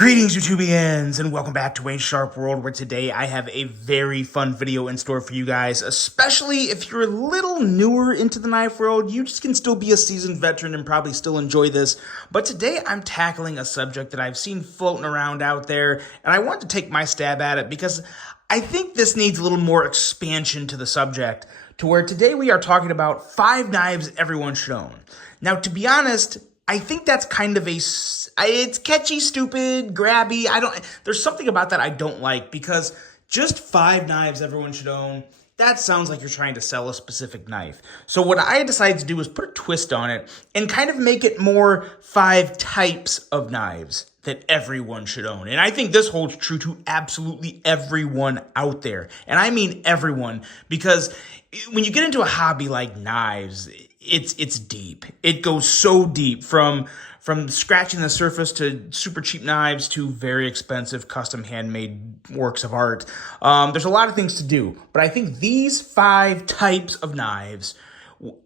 Greetings, YouTubians, and welcome back to Wayne Sharp World, where today I have a very fun video in store for you guys, especially if you're a little newer into the knife world. You just can still be a seasoned veteran and probably still enjoy this. But today I'm tackling a subject that I've seen floating around out there, and I want to take my stab at it because I think this needs a little more expansion to the subject, to where today we are talking about 5 knives everyone should own. Now, to be honest, I think that's kind of it's catchy, stupid, grabby. There's something about that I don't like, because just 5 knives everyone should own, that sounds like you're trying to sell a specific knife. So what I decided to do was put a twist on it and kind of make it more 5 types of knives that everyone should own. And I think this holds true to absolutely everyone out there. And I mean everyone, because when you get into a hobby like knives, it's deep. It goes so deep, from scratching the surface to super cheap knives to very expensive custom handmade works of art. There's a lot of things to do, but I think these 5 types of knives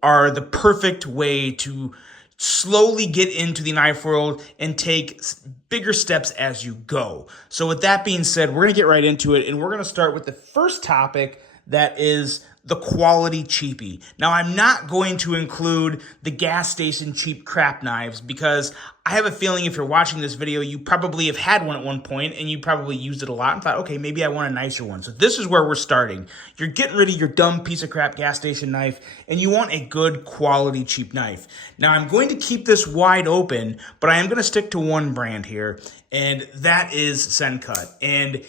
are the perfect way to slowly get into the knife world and take bigger steps as you go. So with that being said, we're going to get right into it, and we're going to start with the first topic, that is the quality cheapie. Now, I'm not going to include the gas station cheap crap knives, because I have a feeling if you're watching this video, you probably have had one at one point and you probably used it a lot and thought, okay, maybe I want a nicer one. So this is where we're starting. You're getting rid of your dumb piece of crap gas station knife and you want a good quality cheap knife. Now, I'm going to keep this wide open, but I am going to stick to one brand here, and that is Sencut. And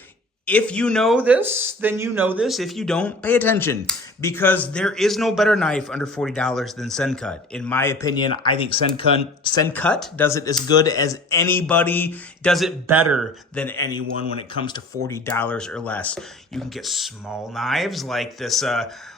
if you know this, then you know this. If you don't, pay attention, because there is no better knife under $40 than Sencut. In my opinion, I think Sencut does it as good as anybody, does it better than anyone when it comes to $40 or less. You can get small knives like this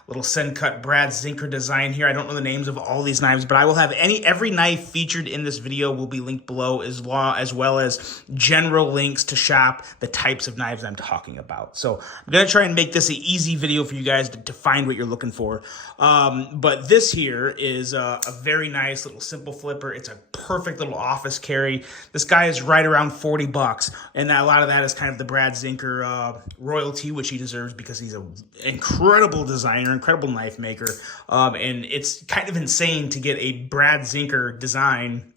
little Sencut Brad Zinker design here. I don't know the names of all these knives, but I will have every knife featured in this video will be linked below, as well as general links to shop the types of knives I'm talking about. So I'm going to try and make this an easy video for you guys to find what you're looking for. But this here is a very nice little simple flipper. It's a perfect little office carry. This guy is right around 40 bucks, and a lot of that is kind of the Brad Zinker royalty, which he deserves, because he's an incredible designer, incredible knife maker, and it's kind of insane to get a Brad Zinker design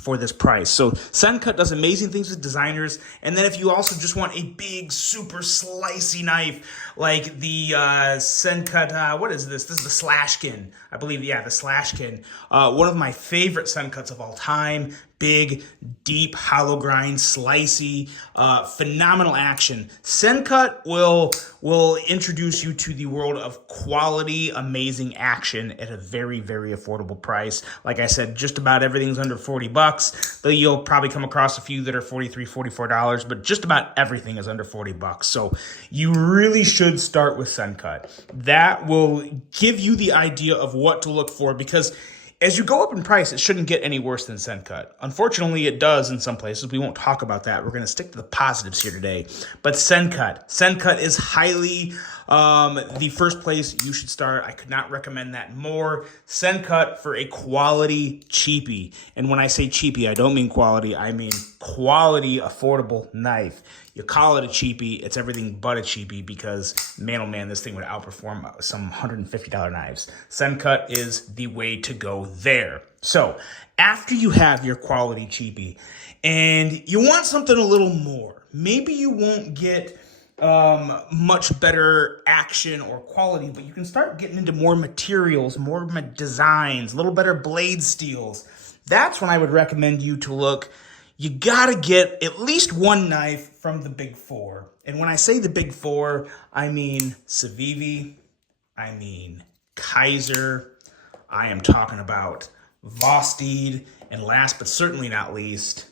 for this price. So Sencut does amazing things with designers. And then if you also just want a big, super slicey knife, like the Sencut, what is this? This is the Slashkin, I believe. Yeah, the Slashkin. One of my favorite Sencuts of all time. Big, deep, hollow grind, slicey, phenomenal action. Sencut will introduce you to the world of quality, amazing action at a very, very affordable price. Like I said, just about everything's under 40 bucks. Though you'll probably come across a few that are $43, $44, but just about everything is under 40 bucks. So you really should start with Sencut. That will give you the idea of what to look for, because as you go up in price, it shouldn't get any worse than Sencut. Unfortunately, it does in some places. We won't talk about that. We're going to stick to the positives here today. But Sencut is highly the first place you should start. I could not recommend that more. Sencut for a quality cheapie. And when I say cheapie, I don't mean quality. I mean quality, affordable knife. You call it a cheapie, it's everything but a cheapie, because, man, oh man, this thing would outperform some $150 knives. Sencut is the way to go there. So after you have your quality cheapie and you want something a little more, maybe you won't get much better action or quality, but you can start getting into more materials, more designs, a little better blade steels. That's when I would recommend you to look. You gotta get at least one knife from the big 4. And when I say the big 4, I mean Civivi, I mean Kaiser, I am talking about Vosteed, and last but certainly not least,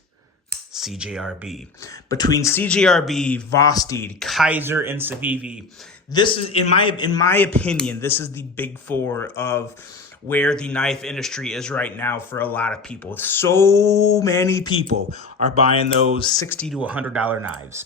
CJRB. Between CJRB, Vosteed, Kaiser, and Civivi, this is, in my opinion, this is the big 4 of where the knife industry is right now for a lot of people. So many people are buying those $60 to $100 knives.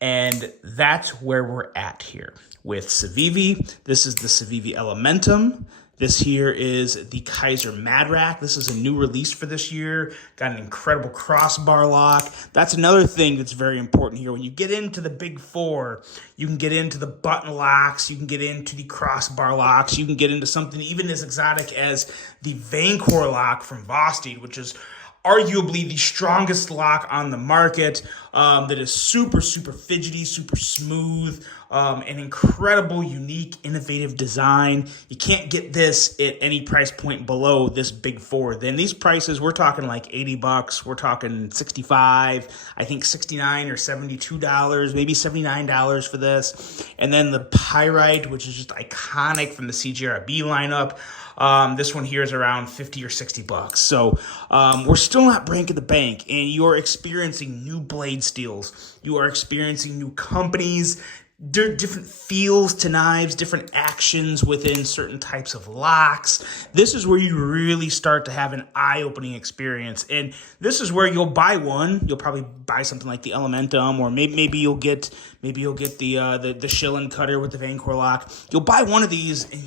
And that's where we're at here. With Civivi, this is the Civivi Elementum. This here is the Kaiser Mad Rack. This is a new release for this year. Got an incredible crossbar lock. That's another thing that's very important here. When you get into the big four, you can get into the button locks, you can get into the crossbar locks, you can get into something even as exotic as the Vancore lock from Vosteed, which is arguably the strongest lock on the market, that is super, super fidgety, super smooth, an incredible, unique, innovative design. You can't get this at any price point below this big four. Then these prices, we're talking like $80, we're talking $65, I think $69 or $72, maybe $79 for this. And then the Pyrite, which is just iconic from the CGRB lineup. This one here is around 50 or $60. So we're still not breaking the bank, and you're experiencing new blade steels. You are experiencing new companies, different feels to knives, different actions within certain types of locks. This is where you really start to have an eye-opening experience, and this is where you'll buy one. You'll probably buy something like the Elementum, or maybe you'll get the Schillen cutter with the Vancore lock. You'll buy one of these, and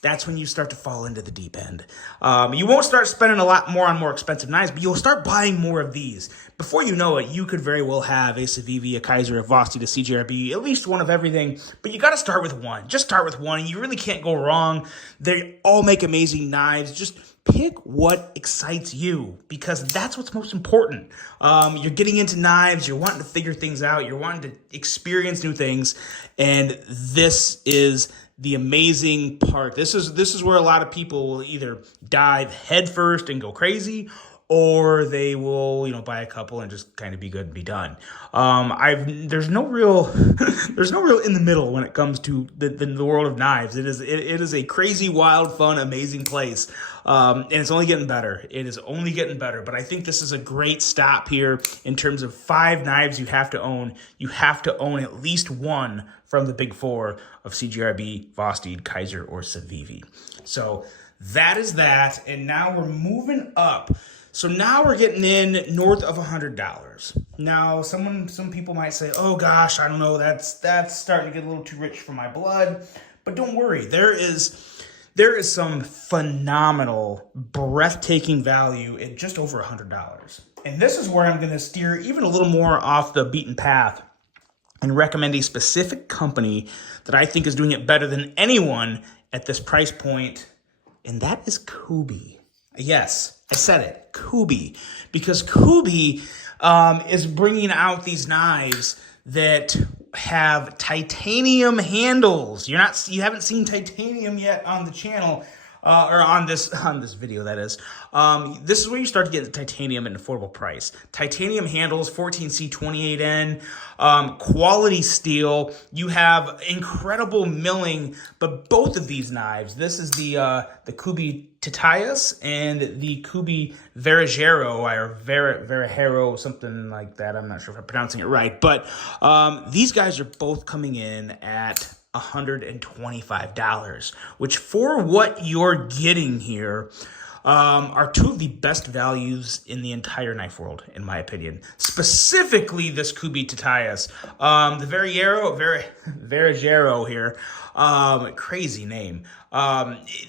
that's when you start to fall into the deep end. You won't start spending a lot more on more expensive knives, but you'll start buying more of these. Before you know it, you could very well have a Civivi, a Kaiser, a Vosteed, a CGRB, at least one of everything, but you got to start with one. Just start with one. You really can't go wrong. They all make amazing knives. Just pick what excites you, because that's what's most important. You're getting into knives, you're wanting to figure things out, you're wanting to experience new things, and this is the amazing part. This is where a lot of people will either dive headfirst and go crazy, or they will, buy a couple and just kind of be good and be done. There's no real in the middle when it comes to the world of knives. It is a crazy, wild, fun, amazing place. And it's only getting better. It is only getting better. But I think this is a great stop here in terms of 5 knives you have to own. You have to own at least one from the big four of CGRB, Vosteed, Kaiser, or Civivi. So that is that. And now we're moving up. So now we're getting in north of $100. Now, some people might say, oh gosh, I don't know, that's starting to get a little too rich for my blood. But don't worry, there is some phenomenal, breathtaking value at just over $100. And this is where I'm going to steer even a little more off the beaten path and recommend a specific company that I think is doing it better than anyone at this price point, and that is Kubey. Yes, I said it, Kubey, because Kubey is bringing out these knives that have titanium handles. You haven't seen titanium yet on the channel, or on this video, that is. This is where you start to get the titanium at an affordable price. Titanium handles, 14C 28N, quality steel. You have incredible milling, but both of these knives, this is the Kubey Titius and the Kubey Verajero, or Verajero, something like that. I'm not sure if I'm pronouncing it right, but these guys are both coming in at $125, which for what you're getting here are 2 of the best values in the entire knife world, in my opinion. Specifically, this Kubey Titius, the Verajero here, crazy name.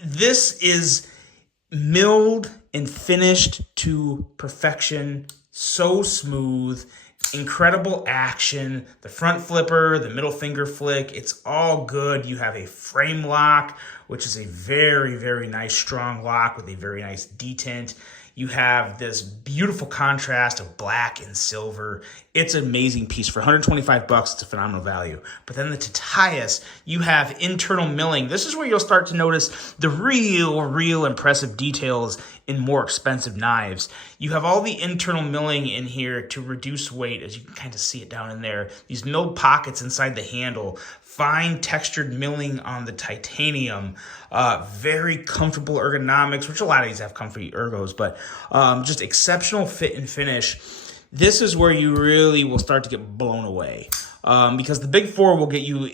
This is milled and finished to perfection, so smooth. Incredible action, the front flipper, the middle finger flick, it's all good. You have a frame lock, which is a very, very nice strong lock with a very nice detent. You have this beautiful contrast of black and silver. It's an amazing piece. For $125, it's a phenomenal value. But then the Titius, you have internal milling. This is where you'll start to notice the real impressive details in more expensive knives. You have all the internal milling in here to reduce weight, as you can kind of see it down in there. These milled pockets inside the handle, fine textured milling on the titanium, very comfortable ergonomics, which a lot of these have comfy ergos, but just exceptional fit and finish. This is where you really will start to get blown away. because the big four will get you,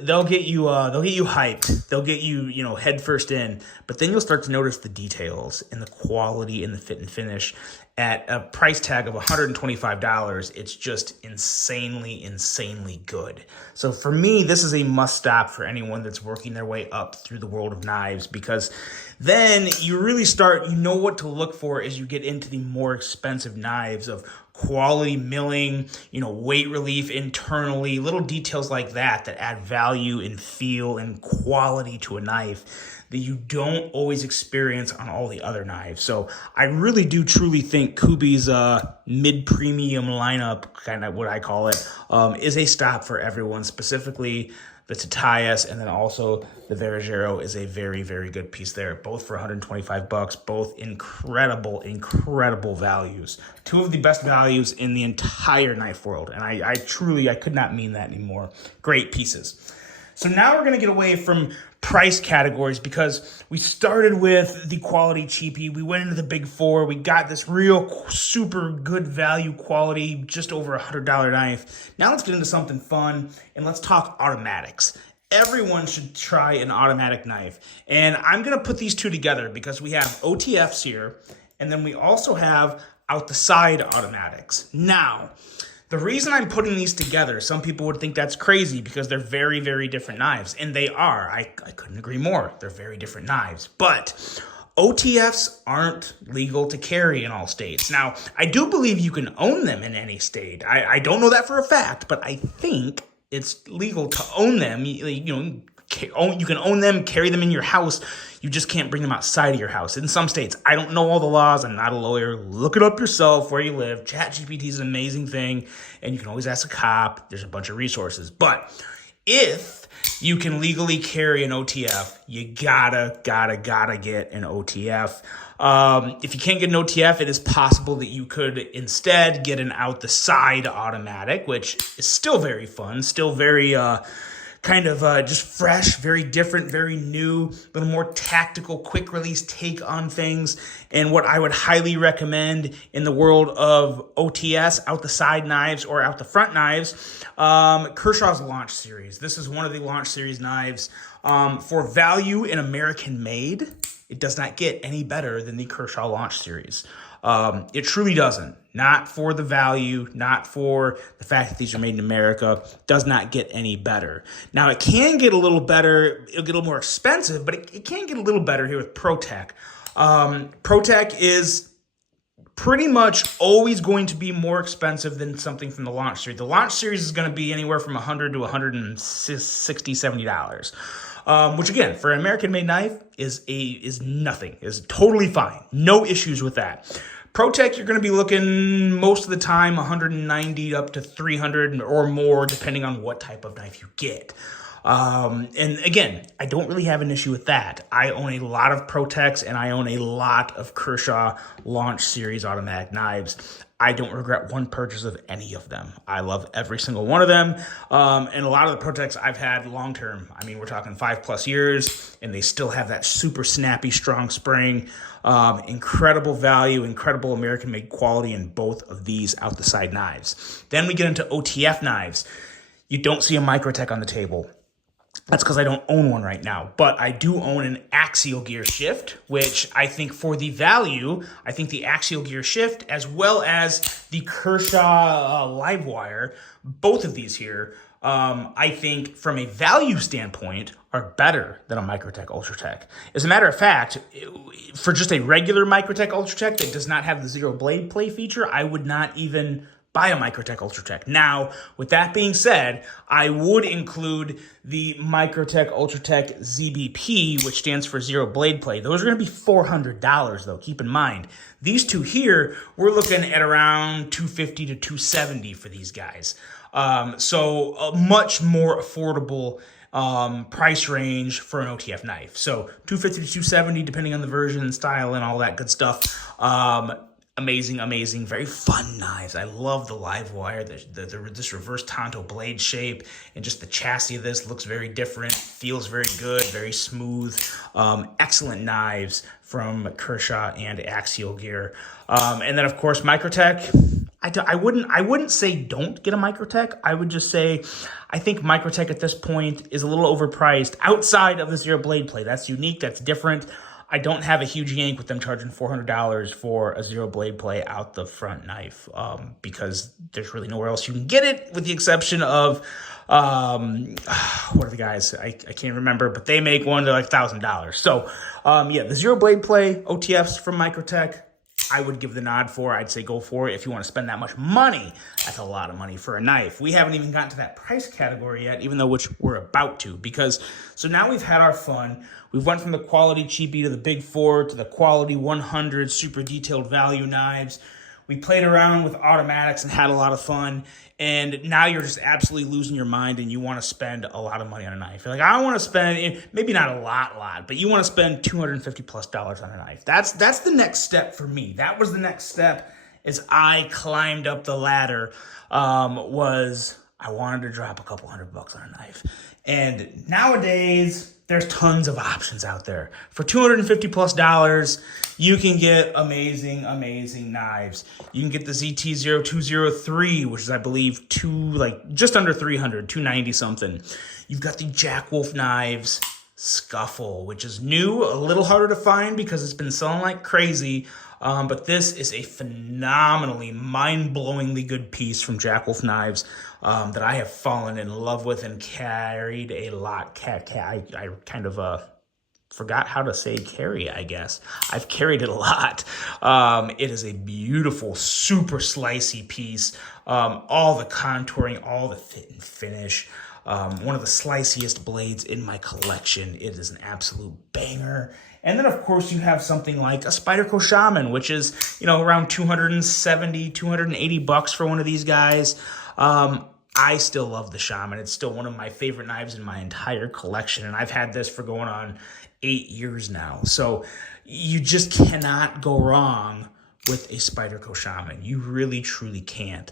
they'll get you hyped. They'll get you, head first in, but then you'll start to notice the details and the quality and the fit and finish at a price tag of $125. It's just insanely good. So for me, this is a must stop for anyone that's working their way up through the world of knives, because then you really start, what to look for as you get into the more expensive knives of quality milling, weight relief internally, little details like that add value and feel and quality to a knife that you don't always experience on all the other knives. So I really do truly think Kubi's mid-premium lineup, kind of what I call it, is a stop for everyone, specifically the Tatias, and then also the Veragero is a very very good piece there, both for $125, both incredible values, two of the best values in the entire knife world, and I could not mean that anymore. Great pieces. So now we're going to get away from price categories, because we started with the quality cheapie, we went into the big four, we got this real super good value quality, just over $100 knife. Now let's get into something fun, and let's talk automatics. Everyone should try an automatic knife, and I'm going to put these two together because we have OTFs here, and then we also have out the side automatics. Now, the reason I'm putting these together, some people would think that's crazy because they're very different knives, and they are. I couldn't agree more. They're very different knives, but OTFs aren't legal to carry in all states. Now, I do believe you can own them in any state. I don't know that for a fact, but I think it's legal to own them. You can own them, carry them in your house. You just can't bring them outside of your house. In some states, I don't know all the laws. I'm not a lawyer. Look it up yourself where you live. ChatGPT is an amazing thing, and you can always ask a cop. There's a bunch of resources. But if you can legally carry an OTF, you gotta get an OTF. If you can't get an OTF, it is possible that you could instead get an out the side automatic, which is still very fun, still very just fresh, very different, very new, a little more tactical, quick release take on things. And what I would highly recommend in the world of OTS, out the side knives or out the front knives, Kershaw's Launch Series. This is one of the Launch Series knives. For value in American made, it does not get any better than the Kershaw Launch Series. It truly doesn't. Not for the value, not for the fact that these are made in America, does not get any better. Now, it can get a little better, it'll get a little more expensive, but it can get a little better here with ProTech. ProTech is pretty much always going to be more expensive than something from the Launch Series. The Launch Series is going to be anywhere from $100 to $160, $70. Which again, for an American-made knife, is nothing, is totally fine. No issues with that. ProTech, you're going to be looking most of the time $190 up to $300 or more, depending on what type of knife you get. And again, I don't really have an issue with that. I own a lot of ProTechs, and I own a lot of Kershaw Launch Series automatic knives. I don't regret one purchase of any of them. I love every single one of them. And a lot of the ProTechs I've had long-term. I mean, we're talking 5+ years, and they still have that super snappy, strong spring. Incredible value, incredible American-made quality in both of these out-the-side knives. Then we get into OTF knives. You don't see a Microtech on the table. That's because I don't own one right now, but I do own an axial gear shift, which I think for the value, I think the axial gear shift as well as the Kershaw Livewire, both of these here, I think from a value standpoint are better than a Microtech Ultratech. As a matter of fact, for just a regular Microtech Ultratech that does not have the zero blade play feature, I would not even buy a Microtech Ultratech. Now, with that being said, I would include the Microtech Ultratech ZBP, which stands for Zero Blade Play. Those are going to be $400, though. Keep in mind, these two here, we're looking at around $250 to $270 for these guys. So a much more affordable price range for an OTF knife. So $250 to $270, depending on the version and style and all that good stuff. Amazing, very fun knives. I love the Livewire, this reverse Tonto blade shape, and just the chassis of this looks very different, feels very good, very smooth. Excellent knives from Kershaw and Axial Gear. And then, of course, Microtech. I wouldn't say don't get a Microtech. I would just say I think Microtech at this point is a little overpriced outside of the zero blade play. That's unique. That's different. I don't have a huge yank with them charging $400 for a zero blade play out the front knife because there's really nowhere else you can get it, with the exception of what are the guys? I can't remember, but they make one. They're like $1,000. So yeah, the zero blade play OTFs from Microtech, I would give the nod for. I'd say go for it if you want to spend that much money. That's a lot of money for a knife. We haven't even gotten to that price category yet, even though which we're about to, because so now we've had our fun. We've went from the quality cheapie to the big four to the quality 100 super detailed value knives. We played around with automatics and had a lot of fun. And now you're just absolutely losing your mind and you want to spend a lot of money on a knife. You're like, I want to spend, maybe not a lot, but you want to spend $250+ on a knife. That's the next step for me. That was the next step as I climbed up the ladder, was I wanted to drop a couple $100 on a knife. And nowadays, there's tons of options out there. For $250+, you can get amazing, amazing knives. You can get the ZT-0203, which is, I believe, just under 300, 290 something. You've got the Jack Wolf knives, Scuffle, which is new, a little harder to find because it's been selling like crazy. But this is a phenomenally, mind-blowingly good piece from Jack Wolf Knives that I have fallen in love with and carried a lot. I kind of forgot how to say carry, I guess. I've carried it a lot. It is a beautiful, super slicey piece. All the contouring, all the fit and finish. One of the sliciest blades in my collection. It is an absolute banger. And then, of course, you have something like a Spyderco Shaman, which is, around $270, $280 for one of these guys. I still love the Shaman. It's still one of my favorite knives in my entire collection, and I've had this for going on 8 years now. So you just cannot go wrong with a Spyderco Shaman. You really, truly can't.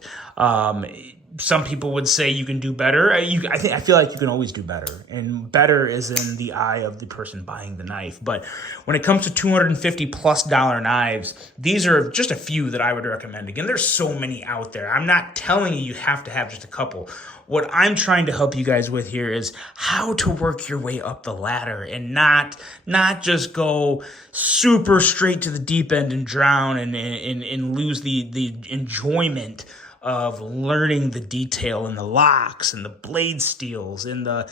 Some people would say you can do better. I feel like you can always do better, and better is in the eye of the person buying the knife. But when it comes to $250+ knives, these are just a few that I would recommend. Again, there's so many out there. I'm not telling you have to have just a couple. What I'm trying to help you guys with here is how to work your way up the ladder and not just go super straight to the deep end and drown and lose the enjoyment of learning the detail and the locks and the blade steels and the,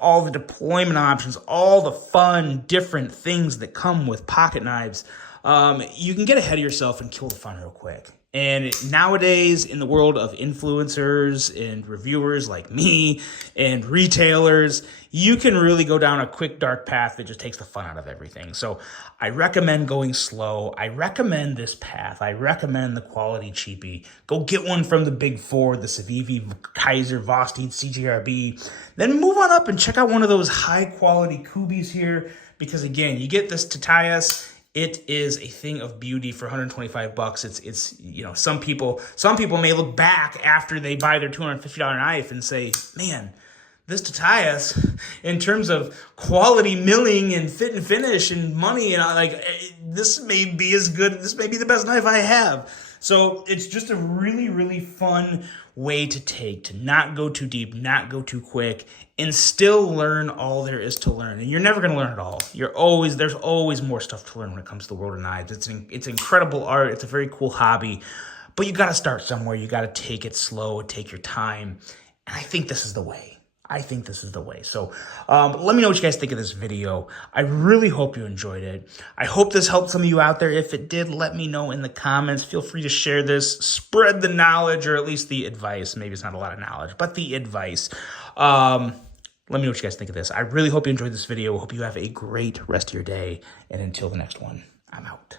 all the deployment options, all the fun, different things that come with pocket knives. You can get ahead of yourself and kill the fun real quick. And nowadays, in the world of influencers and reviewers like me and retailers, you can really go down a quick, dark path that just takes the fun out of everything. So I recommend going slow. I recommend this path. I recommend the quality cheapie. Go get one from the big four, the Civivi, Kaiser, Vosteed, CJRB. Then move on up and check out one of those high-quality Kubis here. Because, again, you get this Tatias. It is a thing of beauty for $125. It's some people may look back after they buy their $250 knife and say, man, this Tatias, in terms of quality milling and fit and finish and money, this may be as good. This may be the best knife I have. So it's just a really, really fun way to not go too deep, not go too quick, and still learn all there is to learn. And you're never going to learn it all. There's always more stuff to learn when it comes to the world of knives. It's incredible art. It's a very cool hobby, but you got to start somewhere. You got to take it slow, take your time. And I think this is the way. So let me know what you guys think of this video. I really hope you enjoyed it. I hope this helped some of you out there. If it did, let me know in the comments. Feel free to share this. Spread the knowledge, or at least the advice. Maybe it's not a lot of knowledge, but the advice. Let me know what you guys think of this. I really hope you enjoyed this video. Hope you have a great rest of your day. And until the next one, I'm out.